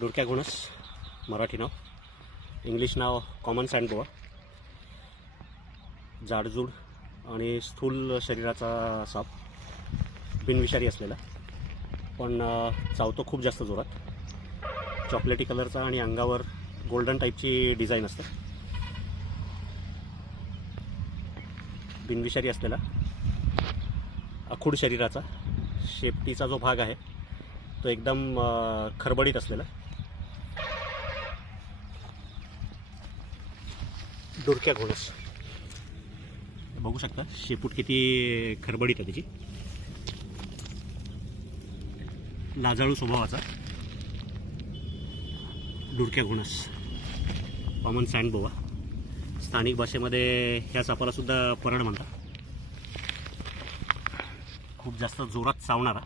डुरक्या घोणस मराठी नाव, English नाव common सँडबोआ. जाडजूड आणि स्थूल शरीराचा साप, बिनविषारी असलेला, पण चावतो खूप जास्त जोरात. चॉकलेटी कलरचा आणि अंगावर गोल्डन टाईपची डिझाईन असते. बिनविषारी असलेला, अखूड शरीराचा, शेपटीचा जो भाग आहे तो एकदम खरबडीत असलेला. डुरक्या घोणस बघू शकता, शेपूट किती खरबडीत आहे त्याची. लाजाळू स्वभावाचा डुरक्या घोणस, कॉमन सँडबोआ. स्थानिक भाषेमध्ये ह्या सापाला सुद्धा परण म्हणतात. खूप जास्त जोरात चावणारा